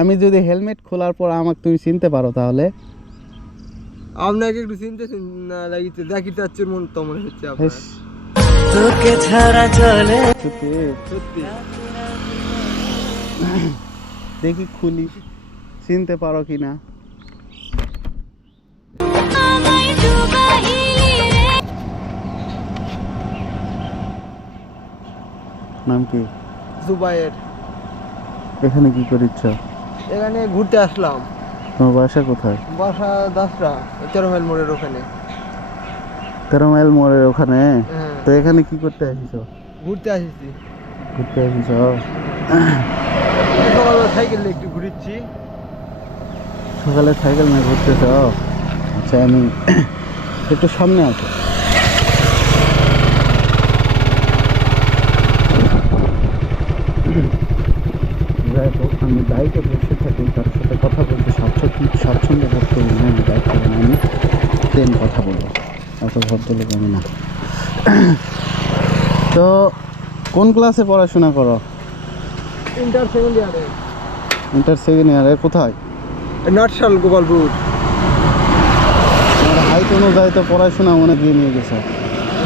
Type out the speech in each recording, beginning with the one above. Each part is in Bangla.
আমি যদি হেলমেট খোলার পর আমাকে তুমি চিনতে পারো তাহলে আপনাকে একটু চিনতে না লাগিতে দেখিতে যাচ্ছে মন তো মনে হচ্ছে আপনার হেস, তোকে ছাড়া চলে সত্যি? সত্যি দেখি খুলি চিনতে পারো কিনা। নাম কি? জুবাইর। এখানে কি করিচ্ছ? এখানে ঘুরতে আসলাম। তোমার বাসা কোথায়? বাসা দাসরা 13 মাইল মোড়ের ওখানে। 13 মাইল মোড়ের ওখানে? হ্যাঁ তো এখানে কি করতে আসিছো? ঘুরতে আসিছি। ঘুরতে আসিছ? সকালবেলা সাইকেল নিয়ে একটু ঘুরিচ্ছি। সকালে সাইকেল নিয়ে ঘুরতেছ? আচ্ছা, আমি একটু সামনে আছো। যাই হোক, আমি বাইকে বসে থাকি, তার সাথে কথা বলতে স্বাচ্ছন্দ্য বোধ করি না। আমি বাইক করে না, আমি ট্রেন কথা বলবো, এত ভদ্রলোক আমি না। তো কোন ক্লাসে পড়াশোনা করো? ইন্টার সেকেন্ড ইয়ারে। ইন্টার সেকেন্ড ইয়ারে? কোথায়? নাটশাল গোপালপুর। তোমার হাইট অনুযায়ী তো পড়াশোনা অনেক এগিয়ে নিয়ে গেছে।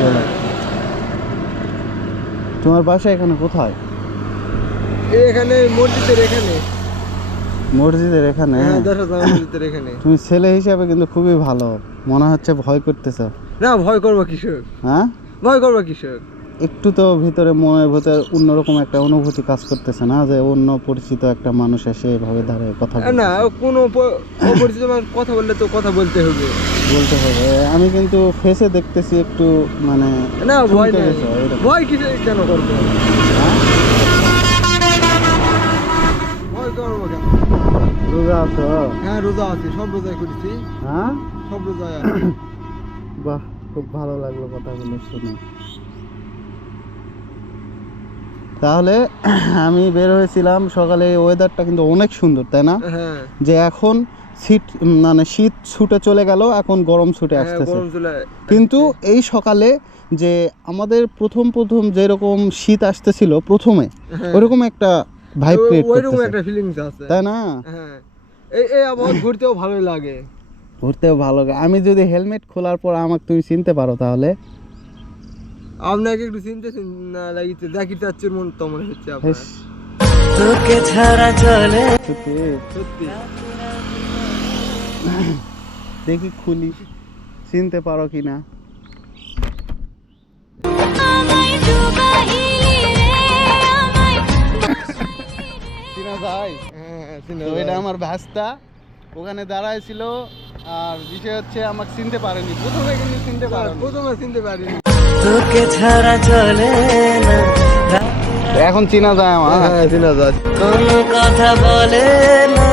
বলো, তোমার বাসা এখানে কোথায়? এখানে মসজিদের এখানে। মসজিদের এখানে? হ্যাঁ, মসজিদের এখানে। তুমি ছেলে হিসাবে কিন্তু খুবই ভালো, মনে হচ্ছে ভয় করতেছ। না, ভয় করবো কিসের? হ্যাঁ, ভয় করবো কিসের? একটু তো ভিতরে মনের ভিতরে অন্যরকম একটা অনুভূতি কাজ করতেছে না, যে অন্য পরিচিত একটা মানুষ এসে এভাবে দাঁড়িয়ে কথা না, কোনো অপরিচিত মানুষ কথা বললে তো কথা বলতে হবে। বলতে হবে। আমি কিন্তু ফেসে দেখতেছি একটু মানে না, ভয় চমকে নেই। গেছো, এরকম। ভয় কিসের কেন করবো? হ্যাঁ? ভয় করবো কেন? রোজা আছো? হ্যাঁ, রোজা আছি, সব রোজাই করেছি। হ্যাঁ, সব রোজাই আছে। বাহ, খুব ভালো লাগলো কথাগুলো শুনে। তাহলে আমি বের হয়েছিলাম সকালে, ওয়েদারটা কিন্তু অনেক সুন্দর, তাই না? হ্যাঁ যে এখন শীত ছুটে চলে গেল, এখন গরম ছুটে আসতেছে। গরম চলে। কিন্তু এই সকালে যে আমাদের প্রথম যেরকম শীত আসতেছিল প্রথমে, ওইরকম একটা ভাইব ক্রিয়েট ওইরকম করতেছে, একটা ফিলিংস আছে, তাই না? হ্যাঁ, এই আবহাওয়া ঘুরতেও ভালোই লাগে। ঘুরতেও ভালো লাগে। আমি যদি হেলমেট খোলার পর আমাকে তুমি চিনতে পারো তাহলে আপনাকে একটু চিনতে না লাগিতে দেখিতে যাচ্ছে মন তো মনে হচ্ছে আপনার হেস, তোকে ছাড়া চলে সত্যি? সত্যি দেখি খুলি চিনতে পারো কিনা। চিনা যায়? হ্যাঁ, তো এটা আমার ভাস্তা, ওখানে দাঁড়ায় ছিল। আর বিষয় হচ্ছে আমাকে চিনতে পারেনি প্রথমে, কিন্তু চিনতে পারেনি। প্রথমে চিনতে পারিনি। তোকে ছাড়া চলে না এখন চিনা যায় আমার। হ্যাঁ, চিনা যায়। কোনো কথা বলে না